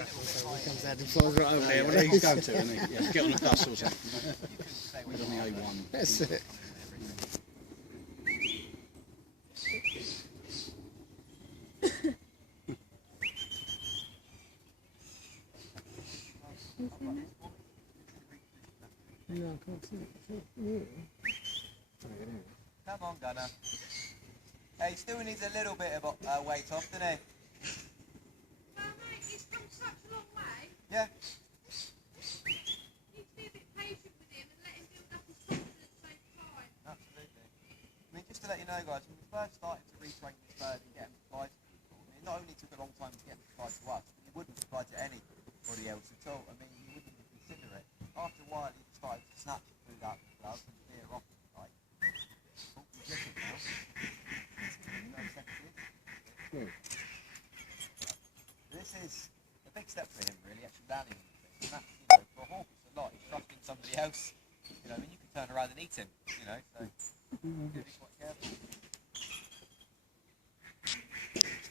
He comes out and flies right over there. Yeah, he's going to, isn't he? Yeah, get on a bus or something. Get on the A1. That's it. No, I can't see it. Come on, Gunner. Hey, he still needs a little bit of weight off, doesn't he? Mate, he's come such a long way. Yeah. You need to be a bit patient with him and let him build up his confidence over time. Absolutely. I mean, just to let you know, guys, when we first started to retrain this bird and get him to fly to people, I mean, it not only took a long time to get him to fly to us, but he wouldn't fly to anybody else at all. I mean, you wouldn't even consider it. After a while, he started to snatch the food out of the gloves and veer off, like, oh, he's looking now. This is a big step for him, really, actually landing on the thing. And that's, you know, for a hawk, it's a lot. He's trusting somebody else. You know, I mean, you can turn around and eat him, you know, so you've got to be quite careful.